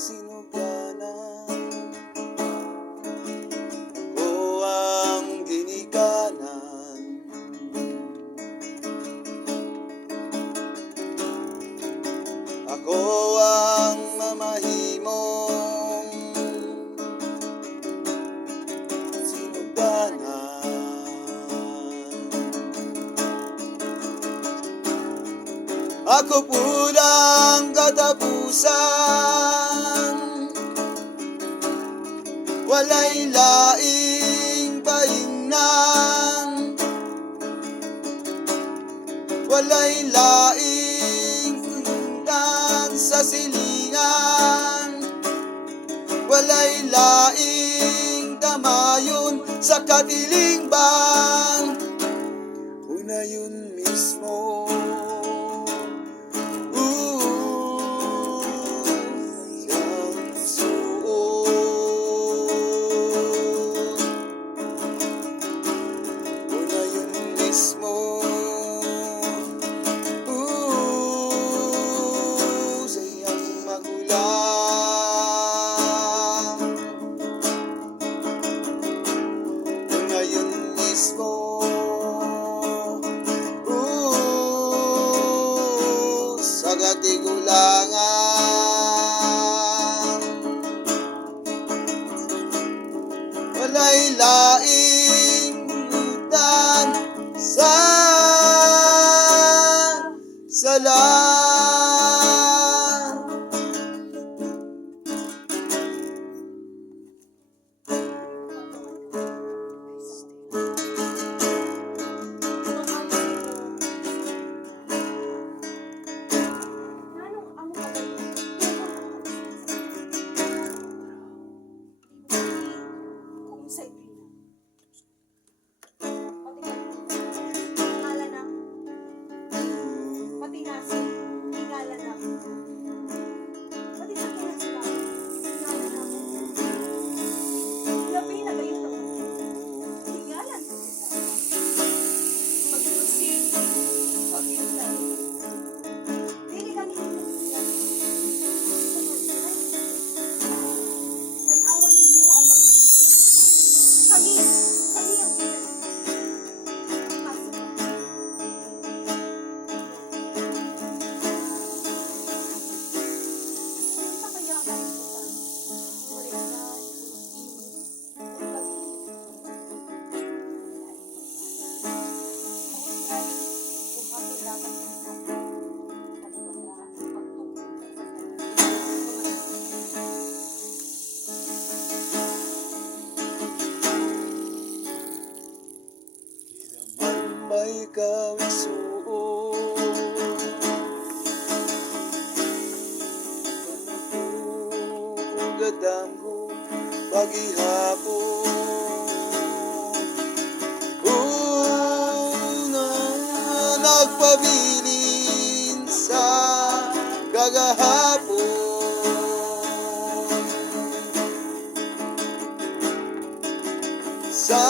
sinugdanan, ako ang ginikanan. Ako ang mamahimong sinugdanan. Ako pulang katapusan, walay laing paingnan, walay laing puntan sa silingan, walay laing damayon sa katilingban. Una yun mismo, siyang suot. Una yun mismo, siyang magulang. Una yun mismo, sa katigulangan, walay laing lutan sa sala. May kawisuon, gadang ko paghihapon. Una nagpabilin sa kagahapon, sa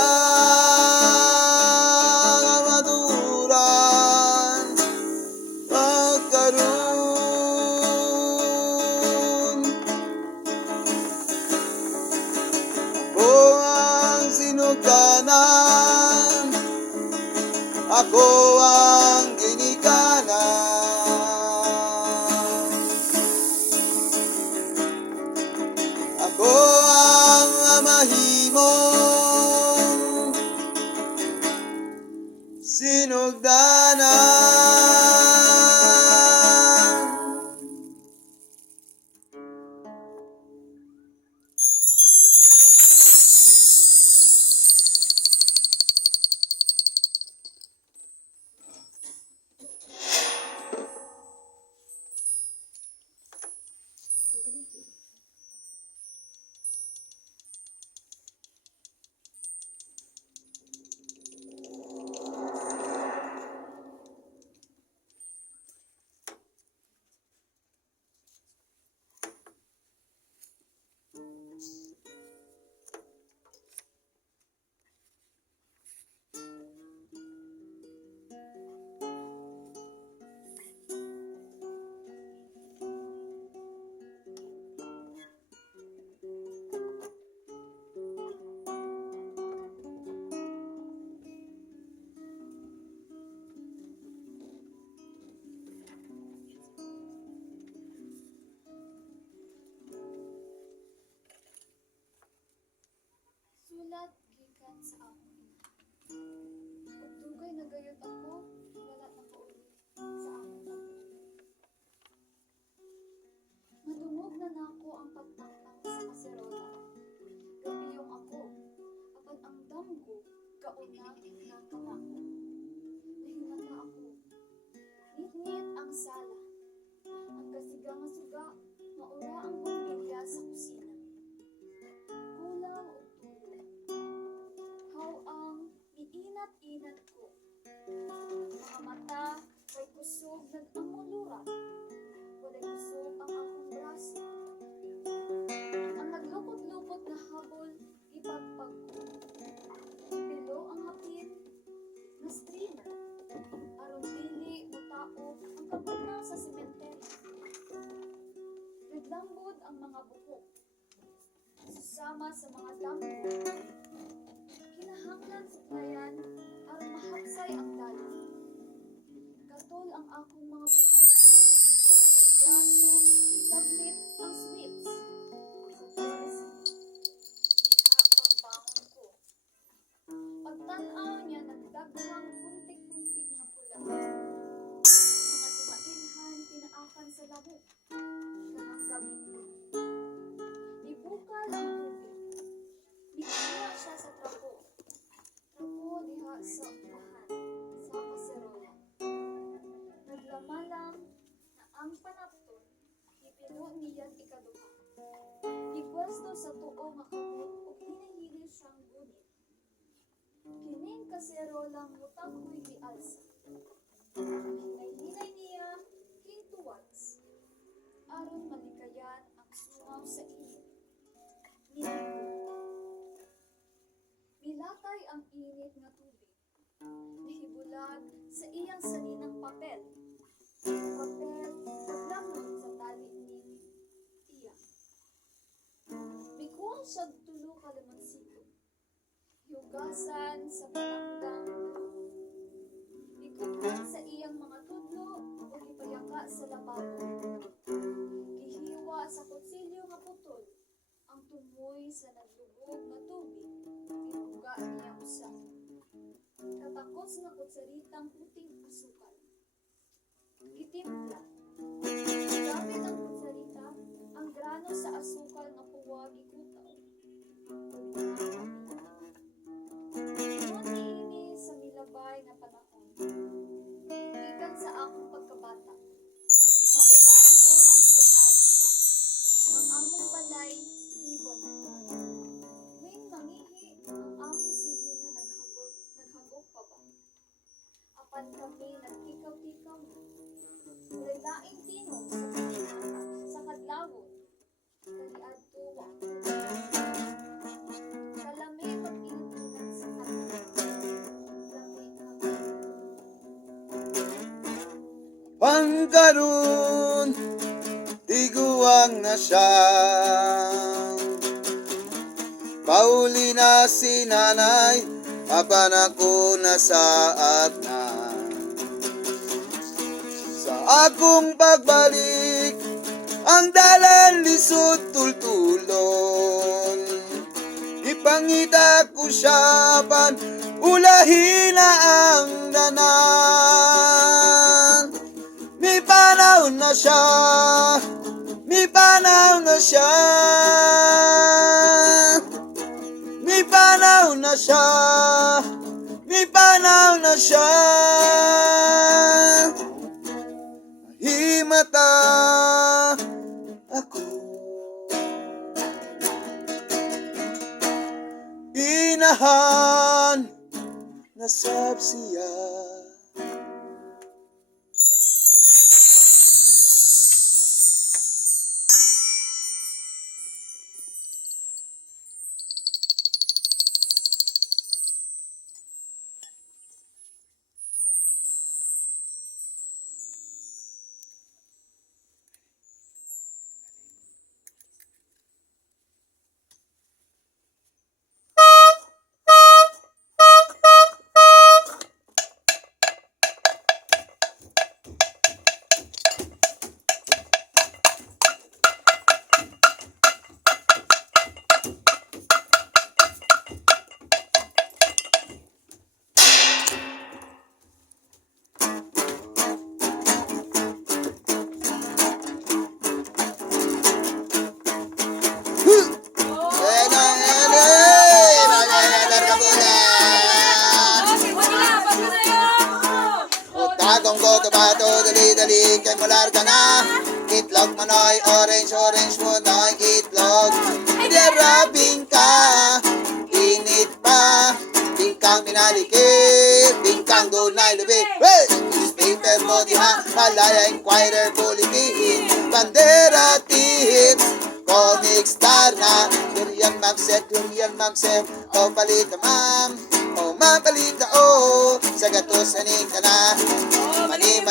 sinugdanan, ako ang ginikanan. Ako ang mamahimong sinugdanan. na nako ang pagtangtang sa kaserola. Gabiyong ako, apan ang damgo, kauna ng kamako. Nahimata ako, nit-nit ang sala. Ang kasiga nga suga, maura ang bumbilya sa kusina. Kulang o tulo. How ang miinat-inat ko. Mga mata, kay kusog nag-amulurat. Walay kusog ang akong braso. Ang naglupot-lupot na habol, ipagpag ko. Ipilo ang hapit na streamer. Aron dili mutaog ang kabutang sa sementeryo. Naglambod ang mga buhok. Susama sa mga damgo. Kinahanglan suklayan aron mahapsay ang dalan. Katol ang akong mga bukod. O braso, ikablit ang sweets. Sa pharmacy, diha pagbangon ko. Pagtanaw niya nagdaghang puntik-puntik na pula. Mga timailhan pinaakan sa lamok. Kanang gabi. Ibukal ang tubig. Bigla siya sa trapo. Trapo diha sa upahan, sa kaserola. Naglama lang na ang panapton, ipilo niya't ikaduha. Ipwesto sa tuo nga kamot o hinahili siyang gunit. Kining kaserolang mutang ko'y gialsa. Hinay-hinay niya king tuwads. Aron malikayan ang sungaw sa init. Milatay ang init nga tubig. Nahibulag sa iyang saninang papel. Papel naglamon sa tali ni tiya. Bikuang siyag tulo ka lamansito. Hiugasan sa palanggang dulo. Ikutan sa iyang mga tudlo o ipayaka sa lababo. Gihiwa sa kutsilyo nga putol. Ang tumoy sa naglubog na tubig, tinuga niya usa. Katakos na kutsaritang puting asukal. Gitimpla. Gamit ang kutsarita, ang grano sa asukal na kuwag ikutaw. Ngunit ini sa milabay na panahon. Ikan sa akong pagkabata. Maura ang oras kadlawon pa. Ang among balay ibon. Wing mangihi ang among silinga naghagok pa ba? Apan kami nagtikaw-tikaw na. Walay laing tinog sa kanina, sa kadlawon. Kaniadto wa. Kalami pag-inutunan sa kanina. Lami kami. Pangkaroon, tiguang na siya. Pauli na si nanay, apan ako nasaad na. Sa akong pagbalik, ang dalan lisod tultulon. Ipangita ko siya, pan ulahin na ang danan. May panahon na siya, may panahon na siya. May panahon na siya, may panahon na siya. Himata ako, inahan na sabsiya. manoy, orange, orange monoy, itlog. Dirabing ka, init pa, bingkang pinalikip, bingkang dunay lubig. Hey! Newspaper mo diha, Malaya Inquirer, Bulletin, Bandera Tips, Comic Star na, Durian Mamset, o palita ma'am, o mapalita o, sa gatos aning ka na. Mani,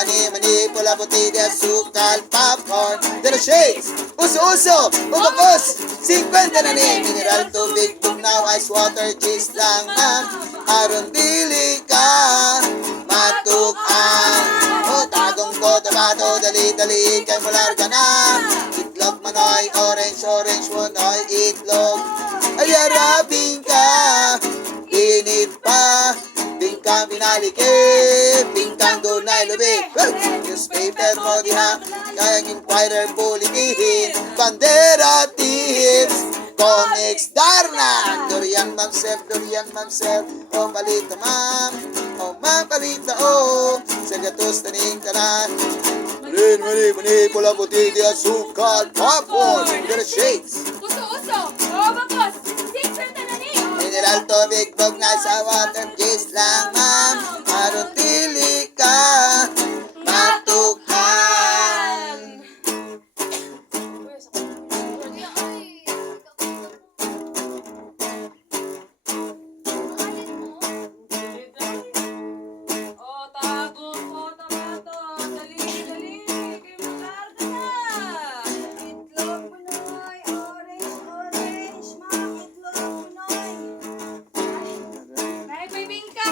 pula puti de asukal, popcorn, de los shakes, uso, ubakos, 50 na ni, mineral tubig, bugnaw, ice water, cheese lang ma'am, aron dili ka, matukan, o tagong ko, tabato, dali, kay mular ka na, itlog manoy, orange monoy, itlog, ay arabing ka, init pa, bingkang pinalikip, bingkang dunay lubig. Newspaper mo diha, kayang Inquirer, Bulletin, Bandera Tips, Comic Star na, Durian Mamsel, o palita ma'am, o mapalita o, sa gatos taning tanan. Mani, pula puti di asukal, popcorn, the shakes. Uso, bakos, 50 na ni. Mineral tubig, bog na sa water, cheese lang ma'am, aron dili ka, matukan. Oh, tago ko, tabato. Dali, kay matar ka na. Itlog punoy, orange, ma'am, itlog punoy. May bingka.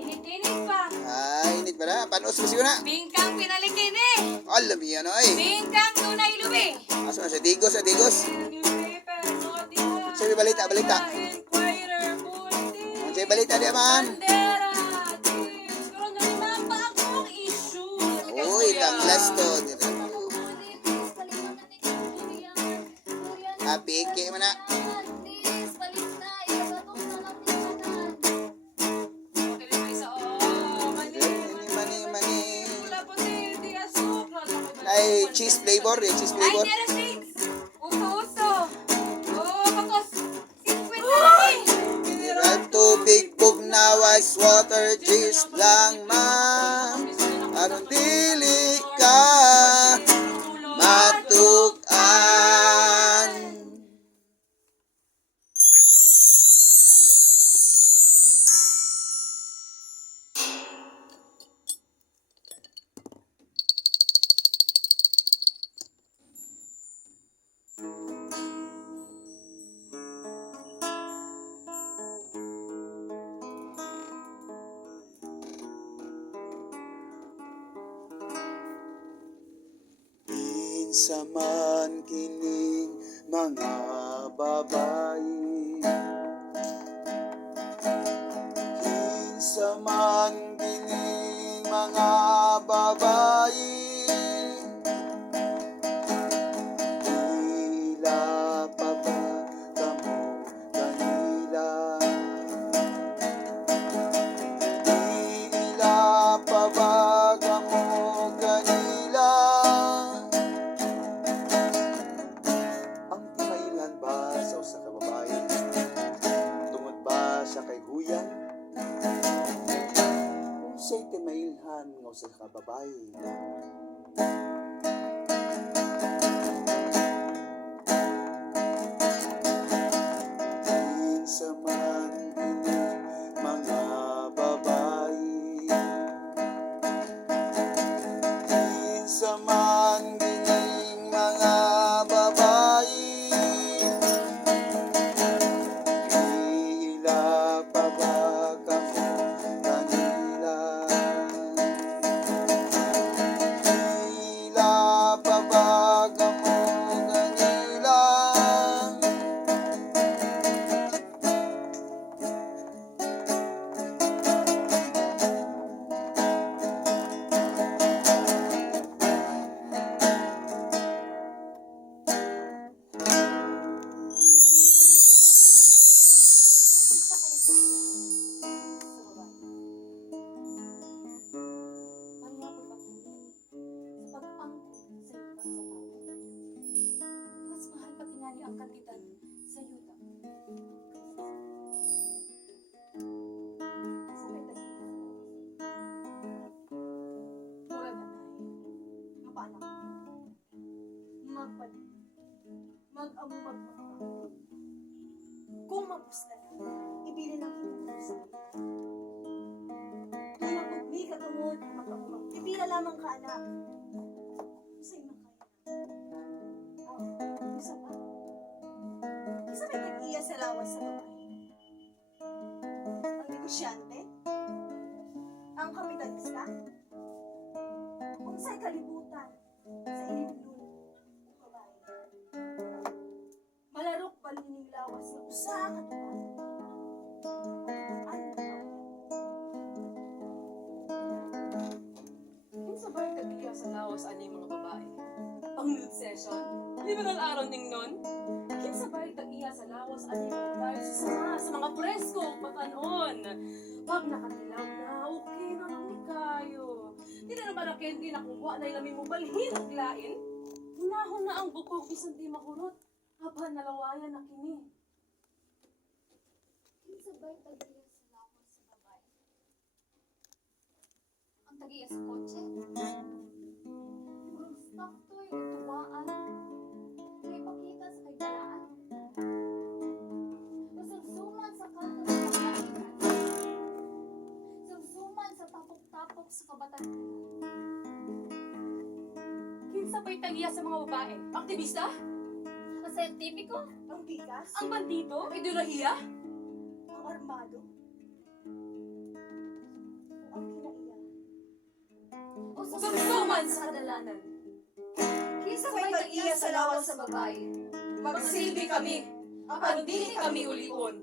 Init pa. Ay, init ba na? Panos mo siguro na? Bingkang pinalikin eh. Alam mo yan, oy. Bingkang tunay lubi. Asa na sa digos, Newspaper, no, diha. Sabi balita. Inquirer, Bulletin, Ang sabi balita diya, ma'am. Bandera, Tips. Karon gani ma'am pa akong issue. Uy, tanglas to. Apike mo na. Okay, may isa. Oh, Mani. Pula puti di asukal. Ay, cheese flavor, Ay, Dera Shakes. Uso. Oh, bakos. 50 na ni. mineral tubig, bugnaw, ice water, cheese lang ma'am, aron dili ka, matukan. Kinsa man kining mga babayi, kinsa man kining mga babayi, tila pa ba kamo kanila, tila pa ba kamo kanila. Ang kamailan ba sa usa ka babae? Tungod ba siya kay huyan? Kung siya'y kamailhan ng usa ka babae, kinsa man kining mga babae, kinsa man kining mga babae, tila pa ba kamo kanila, ang kapitan sa yuta. Sa may tag-iya. Mura na tayo. Mapaanak. Magpalit. Mag-amumag magpapag. Kung mapusla na, ibili ng hinapusla. Kung mapugmi ka tungod, magpapag. Ibila lamang ka, anak. Masa'y makaya. Isa pa. Isa may tag-iya sa lawas sa babae. Ang negosyante? Ang kapitalista? Kung sa'y kalibutan, sa ilibulun, o babae. Malarok balining lawas na usa ka tuwan. Ano ba? Kinsa ba'y tagiya sa lawas ani mga babae? Pang nude session? Liberal araw ning nun? Kinsa ba'y tagiya sa lawas ani mga babae sa mga presko patanon? Pag nakatilaw na, okay na lang ni kayo. Di na naman na kendi nakuha na ilamin mo balhin ang lain. Hunahon na ang bukog bisan di makurot. Haba nalawayan na kini. Kinsa ba'y tagiya sa lawas sa babae? Ang tagiya sa kotse? Murag stock to'y ituwaan. May pakita sa kaibalaan. Masagsuman sa kanto sa kabaikan. Sagsuman sa tapok-tapok sa kabatagan. Kinsa ba'y tagiya sa mga babae? Aktivista? Ang scientifico? Ang bigas? Ang bandido? Ideolohiya? Ang armado? O ang kinaiya? O Sugsuman sa kadalanan. Kinsa ba'y tagiya sa lawas sa babae? Magsilbi kami, apan dili kami ulion.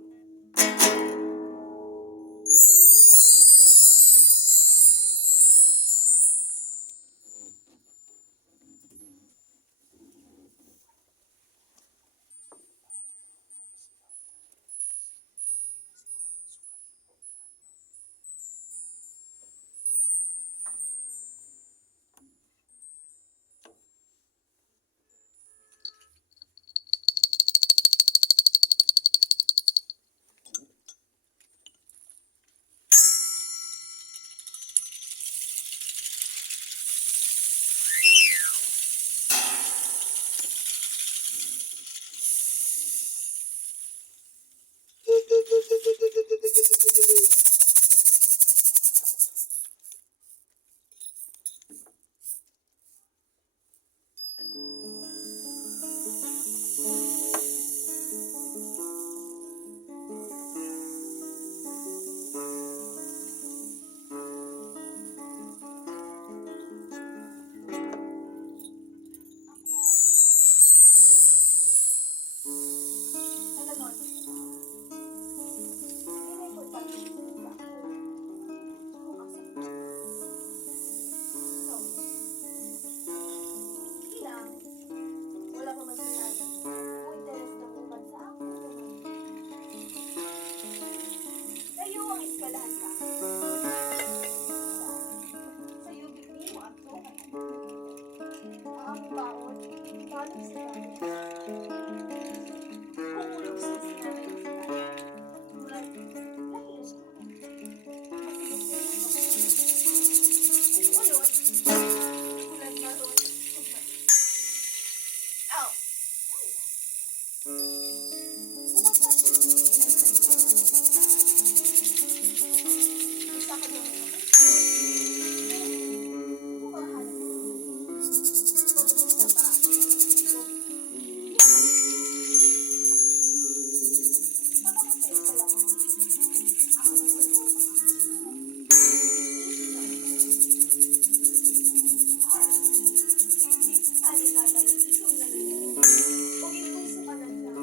Kung itong sa panagla,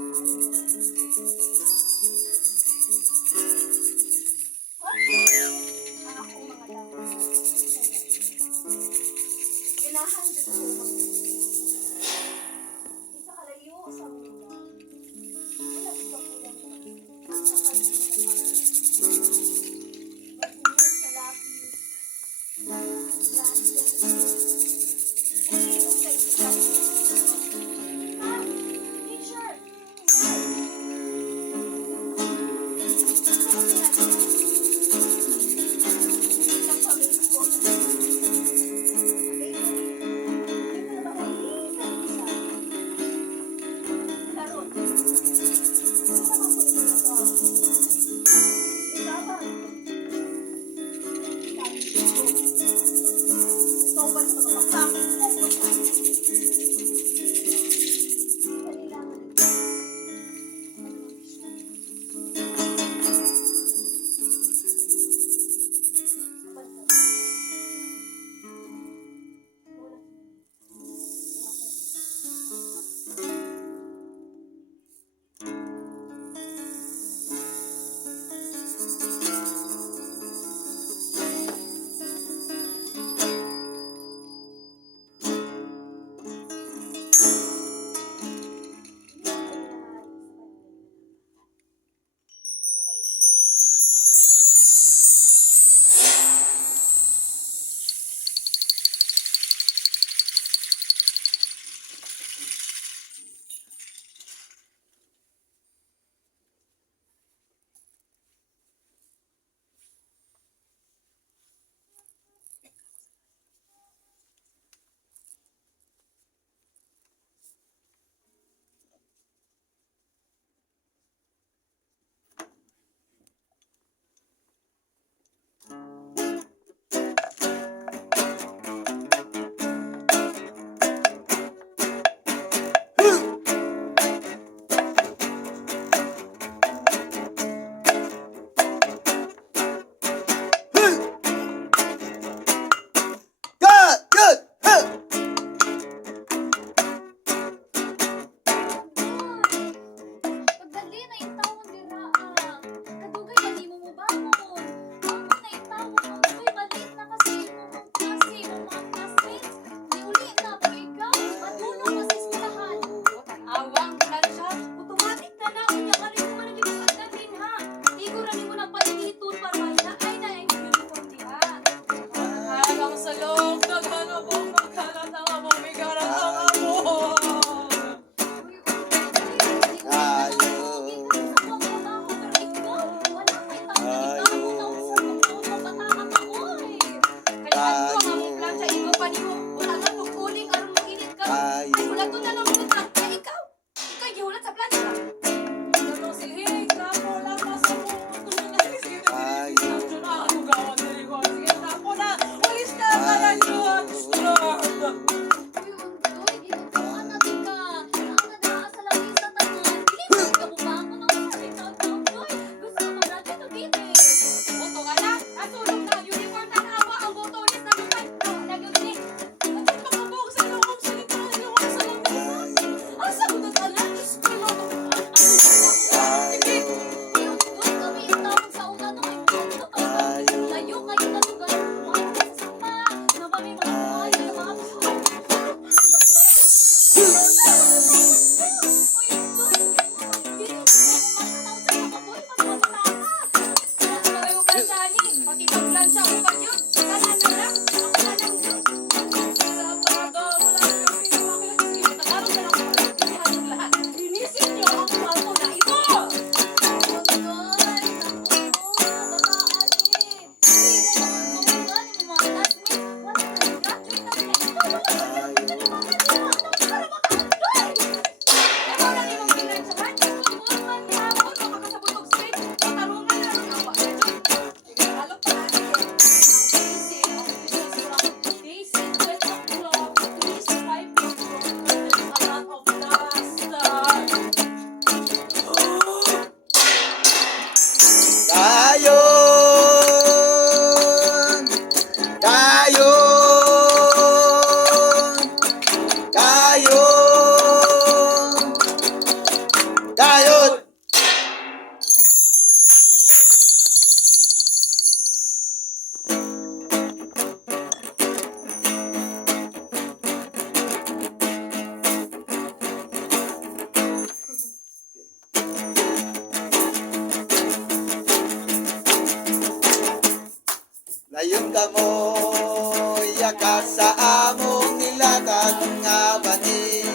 kamo yaka sa among nilatag nga bani.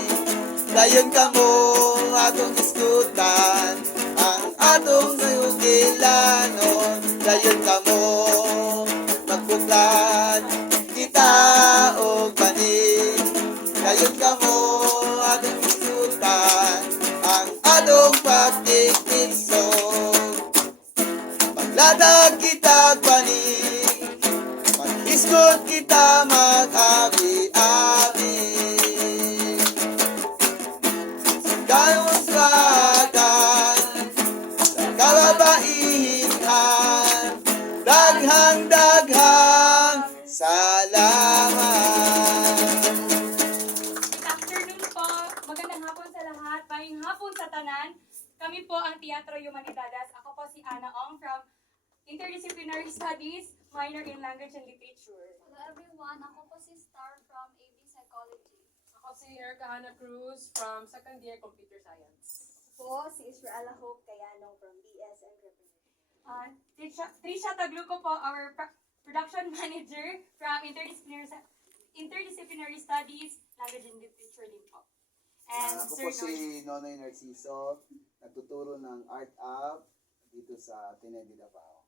Dayon kamo atong diskutan ang atong sayugilanon. Dayon kamo magpuklan kita og bani. Dayon kamo atong diskutan ang atong pagtiktikso. Maglatag kita bani, mag-iskot kita mag-abi-abi. Dahil sa atin, sa kababaihan, daghang salamat. Good afternoon po. Magandang hapon sa lahat. Maayong hapon sa tanan. Kami po ang Teatro Humanidades. Ako po si Ana Ong from Interdisciplinary Studies, minor in Language and Literature. Hello everyone, ako po si Star from AB Psychology. Ako si Erica Hannah Cruz from Second Year Computer Science. Po si Israela Hope Kayano from BS Entrepreneurship. Trisha Tagluco po, our production manager from Interdisciplinary Studies, Language and Literature din po. And Ako Sir po si Nonoy Narciso, nagtuturo ng Art App dito sa Ateneo de Davao.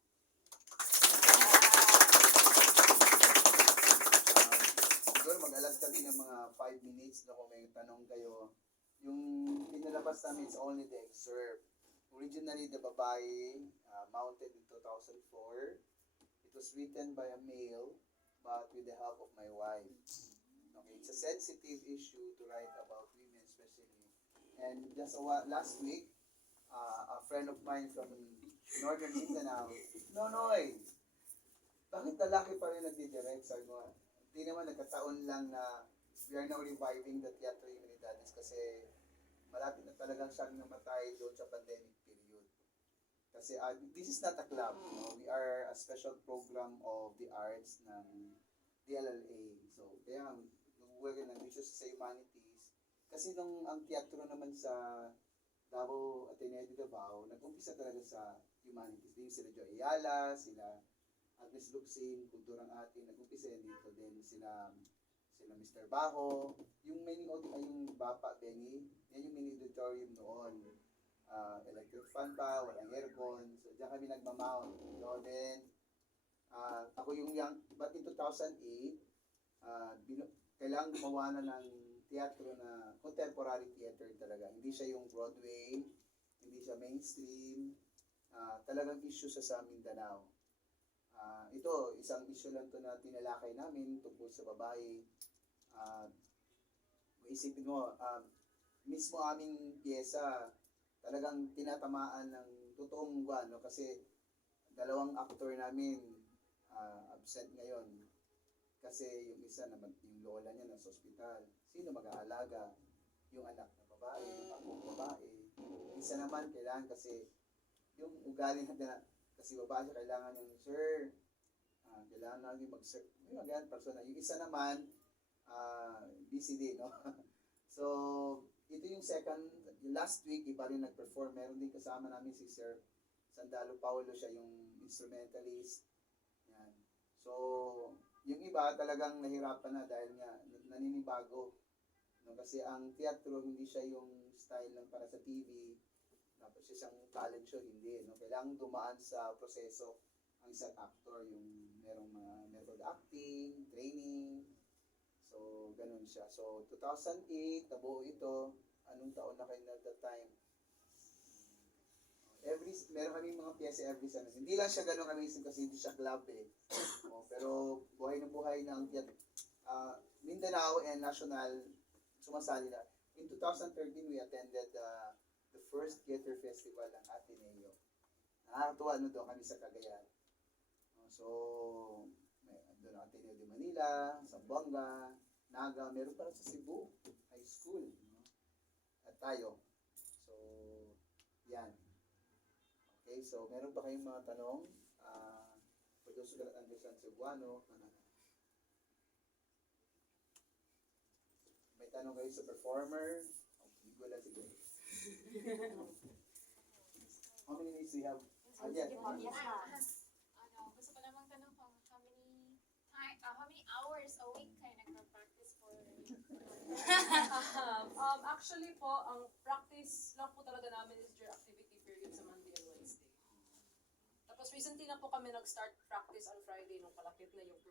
Siguro mag-alas kami ng mga 5 minutes na kung may tanong kayo. Yung pinalabas namin is only the excerpt. Originally, The Babae, mounted in 2004. It was written by a male, but with the help of my wife. Okay, it's a sensitive issue to write about women especially. And just last week, a friend of mine from Northern Mindanao, Nonoy, bakit lalaki pa rin nagdidirect? Sabi mo, hindi naman nagkataon lang na we are now reviving the Teatro Humanidades kasi malapit na talagang siyang namatay doon sa pandemic period. Kasi this is not a club, no? We are a special program of the arts ng DLLA. So, kaya nag-work ng issues sa humanities. Kasi nung ang teatro naman sa Davao Ateneo de Davao, nag-umpisa talaga sa humanities. Din sila Joy Ayala, sila Agnes Luxin, Kulturang Atin, nag-umpisa yan dito. Then sila Mr. Baho, yung yung Bapa Benny, yan yung mini auditorium noon. Electric fan pa, walang aircon. So, diyan kami nagmamount. So, then, ako yung young, but in 2008, kailangan gumawa na ng teatro na contemporary theater talaga. Hindi siya yung Broadway, hindi siya mainstream. Talagang issue sa Mindanao. Ito, isang issue lang to na tinalakay namin tungkol sa babae. Isipin mo, mismo aming pyesa, talagang tinatamaan ng totoong buwan, no? Kasi dalawang actor namin absent ngayon. Kasi yung isa naman, yung lola niya nasa ospital. Sino mag-aalaga? Yung anak na babae, yung akong babae. Isa naman, kailangan kasi yung ugali na kasi babae siya, kailangan yung sir, kailangan namin mag-serve. Yung persona. Yung isa naman, busy din, no? So, ito yung yung last week, iba rin nag-perform. Meron din kasama namin si Sir Sandalo Paulo, siya yung instrumentalist. Yan. So, yung iba talagang nahirapan na dahil nga naninibago. No? Kasi ang teatro, hindi siya yung style lang para sa TV. Tapos isang talent show, hindi. No? Kailangan dumaan sa proseso ang isang actor, yung merong mga method acting, training. So, ganun siya. So, 2008, nabuo ito. Anong taon na kayo at that time? Meron kami mga piyesa every Sunday. Hindi lang siya ganun amazing kasi hindi siya club eh. Pero buhay na buhay ng Mindanao and National sumasali na. In 2013, we attended the first theater festival ng Ateneo. Nakakatuwa doon kami sa Cagayan. So, doon ang Ateneo de Manila, Zamboanga, Naga, meron pa rin sa Cebu High School. At tayo. So, yan. Okay, so meron pa kayong mga tanong? For those who don't understand Cebuano, may tanong kayo sa performer? Hindi ko lang siguro. How many minutes do you have? Yes, ma'am. Gusto ko namang tanong kung how many how many hours a week kayo nagpa-practice for? Actually po, ang practice lang po talaga namin is during activity period sa Monday and Wednesday. Tapos recently na po kami nag-start practice on Friday nung palapit na yung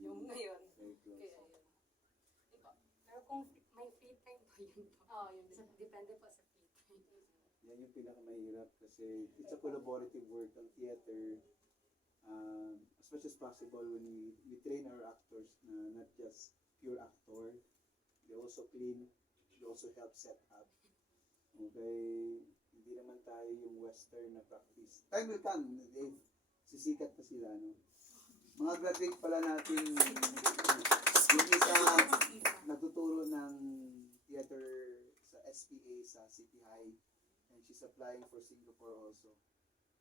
yung ngayon. Kaya yun. Iba. Pero kung may free time po yun po. Yun din. Depende po sa free time. Yan yung pinakamahirap kasi it's a collaborative work ang theater. As much as possible when we train our actors na not just pure actor, they also clean, they also help set up. Okay, hindi naman tayo yung western na practice. Time will come, Dave. Sisikat pa sila, no? Mga graduate pala natin, yung isa nagtuturo ng theater sa SPA sa City High and she's applying for Singapore also.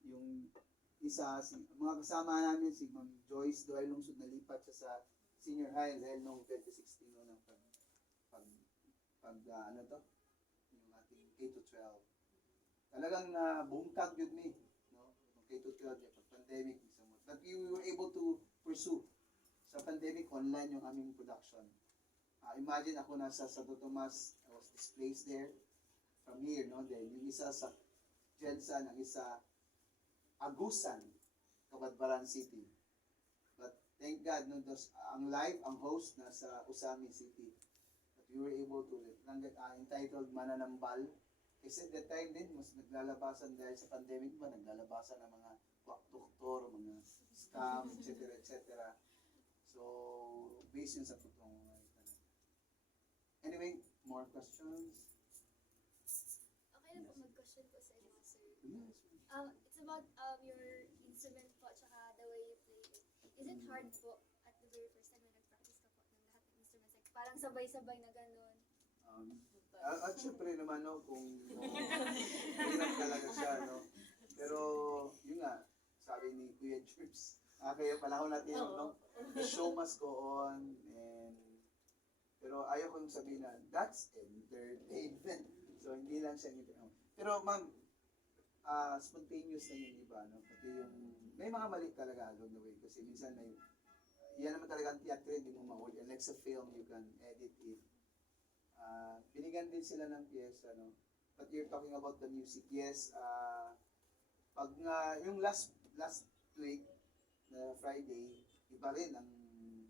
Yung isa, mga kasama namin, si Ma'am Joyce Doyle Lungsod, nalipat siya sa senior high dahil noong 2016 no, ng ano to, yung ating K-12. Talagang bungkag yun ni, no? Yung K-12, yung pandemic, but we were able to pursue. Sa pandemic, online yung aming production. Imagine ako nasa Santo Tomas, I was displaced there from here, no? Then yung isa sa Jensen, ang isa Agusan, Cabadbaran City. But thank God, no, ang live, ang host, nasa Usami City. But we were able to, entitled Mananambal. Kasi that time din, mas naglalabasan dahil sa pandemic ba, naglalabasan ng mga doktor, mga scam, etc. etc. So, based yun sa totoong anyway, more questions? Okay lang po mag-question po sa inyo, sir. Yes. It's about your instrument po tsaka the way you play it. Is it hard po at the very first time na nag-practice ka po ng lahat ng instruments? Like, parang sabay-sabay na gano'n. At syempre naman, no, kung hirap talaga siya, no. Pero, yun nga, sabi ni Kuya Jerps, kaya panahon natin yun, no, the show must go on, and, pero ayaw kong sabihin na, that's entertainment. So, hindi lang siya entertainment. Pero, ma'am, spontaneous na yung iba, no, pati yung, may mga mali talaga along the way, kasi minsan may, yan naman talaga ang theater, hindi mo mahuli. Like sa film, you can edit it. Binigyan din sila ng piyesa, no? But you're talking about the music. Yes, pag yung last week na Friday, iba rin ang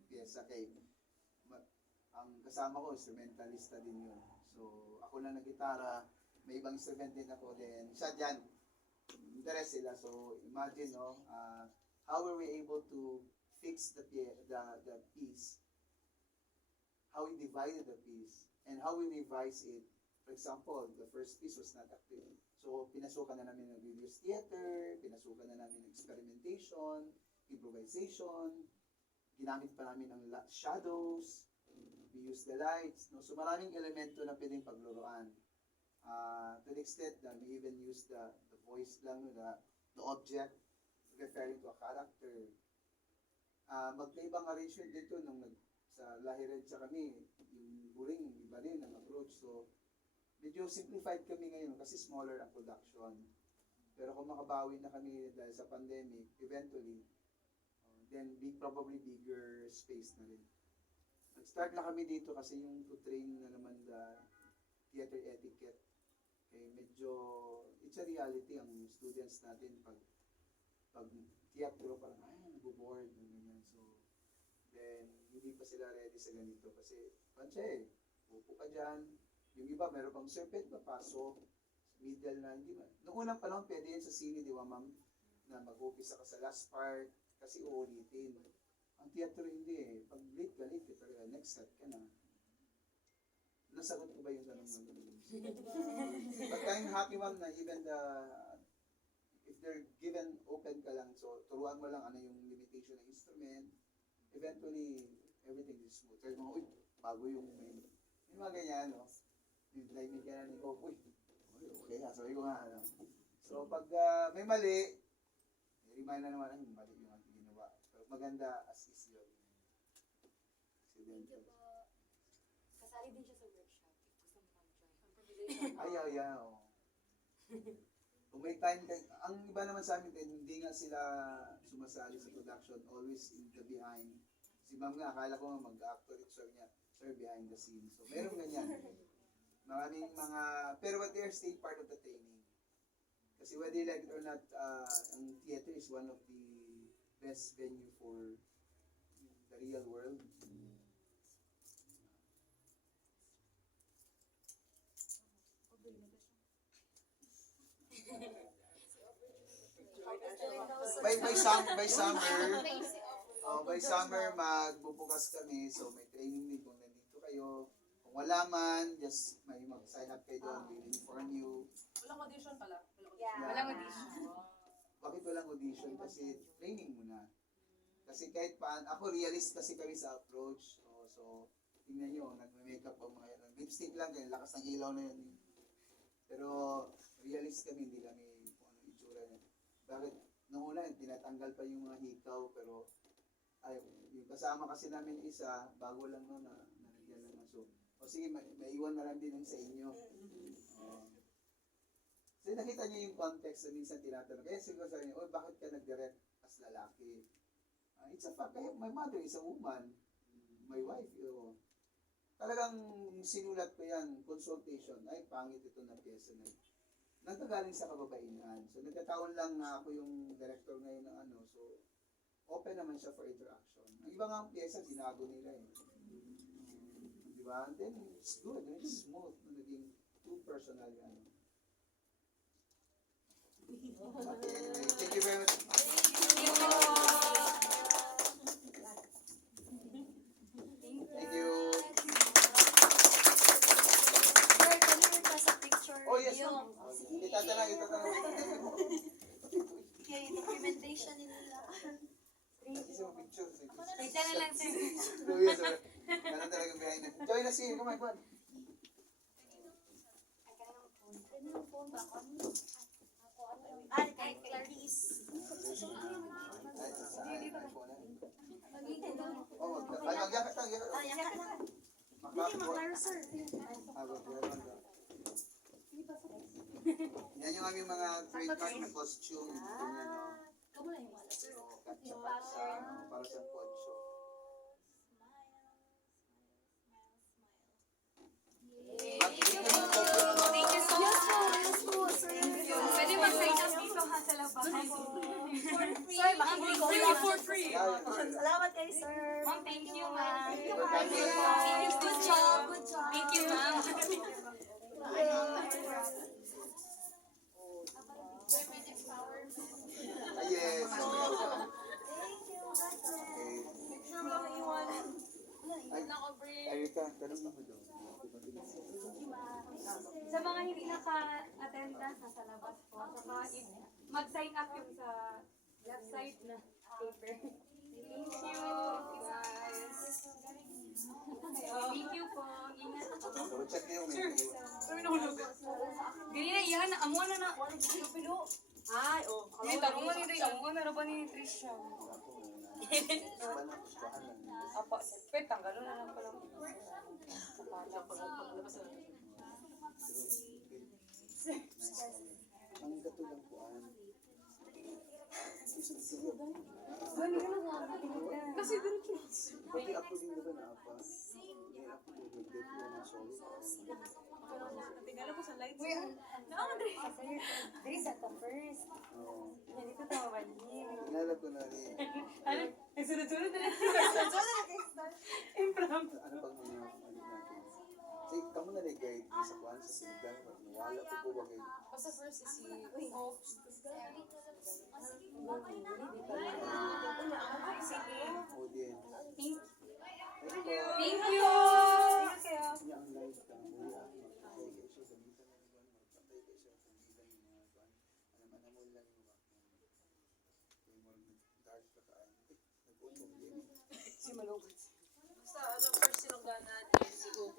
piyesa kay ang kasama ko, instrumentalista din yun. So, ako lang nag-gitara, may ibang instrument din ako din. Siya dyan, interest sila. So, imagine, no, how were we able to fix the piece? How we divided the piece? And how we revise it. For example, the first piece was not active. So, pinasukan na namin ng reduced theater, pinasukan na namin ng experimentation, improvisation, ginamit pa namin ang shadows, we use the lights. No? So, maraming elemento na pwedeng pagluruan. To the extent that we even use the voice lang, the object, referring to a character. Magkaibang arrangement dito nung sa Lahired sa kami, yung buring, iba rin ang approach. So, medyo simplified kami ngayon kasi smaller ang production. Pero kung makabawi na kami dahil sa pandemic, eventually, then probably bigger space na rin. Nag-start na kami dito kasi yung to train na naman the theater etiquette. Okay, medyo, it's a reality ang students natin pag theater, parang, nabuboard, ganyan. So, then, hindi pa sila ready sa ganito kasi, pansya upo ka dyan. Yung iba, meron pang serpent, papasok, middle na, hindi ba? Noong unang panahon, pwede yan sa sine, di ba, ma'am? Na mag-upisa ka sa last part, kasi uulitin. Ang theater hindi Pag late ka, talaga, next set ka na. Nasagot ko ba yung tanong mo? But I'm happy, ma'am, na even if they're given open ka lang, so turuan mo lang ano yung limitation ng instrument, eventually, everything is smooth. Kaya mga, bago yung mga ganyan, no? Yung timing ka na ni Coco, okay ha, sabi ko nga, ano. So, pag may mali, remind na naman, mali yung ating ginawa. Pero maganda as is yun. Thank you po. Kasali din siya sa workshop. Gusto mo Ay, kung may time, ang iba naman sa amin, hindi nga sila sumasali sa production, always in the behind. Si ma'am nga, akala ko nga mag-actor ito, sabi niya, sir, behind the scenes. So, meron ganyan. Maraming mga, pero what they are still part of the training. Kasi whether you like it or not, ang theater is one of the best venue for the real world. By summer magbubukas kami, so may training din kung nandito kayo. Kung wala man, just may mag-sign up kayo doon, we'll inform you. Walang audition pala. Yeah. Walang audition. Bakit walang audition? Kasi training muna. Kasi kahit paan, ako realist kasi kami sa approach. So tingnan nyo, nagme-makeup ang mga yan. Lipstick lang, kaya lakas ng ilaw na yan. Pero realist kami, hindi kami kung ano itsura niya. Bakit? Nung una, tinatanggal pa yung mga hikaw, pero ay, yung kasama kasi namin isa, bago lang no, nalagyan naman. So, o sige, maiwan na lang din yung sa inyo. So, nakita niyo yung context na minsan tinatanong. Kaya siguro sabi niyo, oh, bakit ka nag-direct as lalaki? It's a fact. Kaya my mother is a woman. My wife, talagang sinulat ko yan, consultation. Ay, pangit ito na pyesa na. Nagkagaling sa kababaihan. So, nagkataon lang na ako yung director ngayon ng ano. So, open naman siya for interaction. Ang iba nga ang pyesa, binago nila eh. Di ba? And then, it's good. It's smooth. Naging too personal yan. Okay, anyway, thank you very much. Thank you. Sir, can you request a picture? Oh, yes, Yung, ma'am. Itatanong. yung documentation nila. Isang picture. Wait na lang, sir. Yes, sir. Ganun talagang behind it. Join us here. Come on, come on. Ay, Clarice. Oh, magyakat lang. Ah, yakat na. sir. Yan yung aming mga trademark na costume. Ganyan, no? Kamu na yung wala, sir. So, para sa poncho. Thank you so much. Yes po, sir. Pwede mag-sign up dito ha sa labas. Sir, makikita For free. Salamat kay sir. Ma'am, thank you, ma'am. Thank you, ma'am. Good job, good job. Thank you, ma'am. Yes. Thank you. Okay. Picture mo lang iwan. Erika, tanong ako doon. Sa mga hindi naka-attendance, nasa labas po. Saka mag-sign up yung sa website na paper. Thank you, guys. Thank you po. Ingat ako. So, check niyo yung menu. Sabi na hulog. Ganyan na, iyan na. Amo na na. Pilo. Ay, oh. Hindi, tarong mo ni Ray. Amo na ba ni Trisha? Apa, siyempre, tanggalon na lang pala. Ang katulang po Kasi dun pati ako din ba na apa? Hindi ako nag-get ko na sorry. tingnan ko sa lights. Dre, sa ka first. Oo. Yan, ito tawag niya. Kilala ko na rin. Ano? Ang sunod-sunod na lang. Impromptu. Ano bang mga ano natin? Kasi kamo na nag-guide sa kwan sa sigang. Wala ko po ba kayo? Basta first is si O din. Thank you. Thank you. Thank you. Kanya ang live ka. Patay kayo siya. Gamitan na naman. Patay kayo siya. Gamitan yung mga kwan. Alam mo lang yung mga kaya mo dark ka kaan. Nag-umong din. si Malugod. Basta, first sinong gana, si Goku.